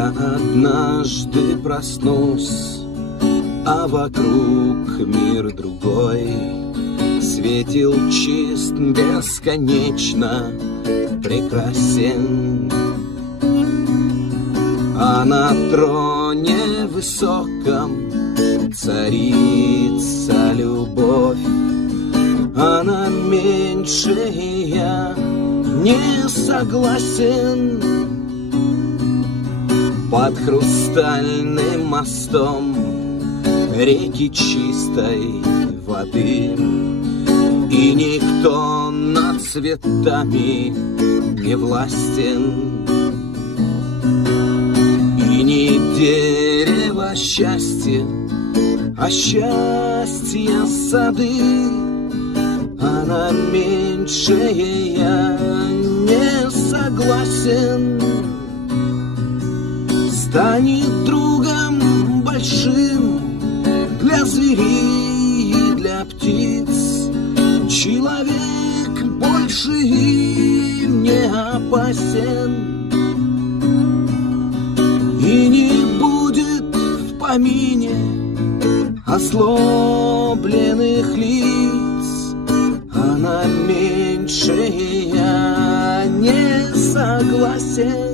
Я однажды проснусь, а вокруг мир другой, светил чист, бесконечно прекрасен. А на троне высоком царица любовь, а на меньшее я не согласен. Под хрустальным мостом реки чистой воды, и никто над цветами не властен. И не дерево счастья, а счастье сады, а на меньшее я не согласен. Станет другом большим для зверей и для птиц. Человек больше им не опасен. И не будет в помине озлобленных лиц, а на меньшее я не согласен.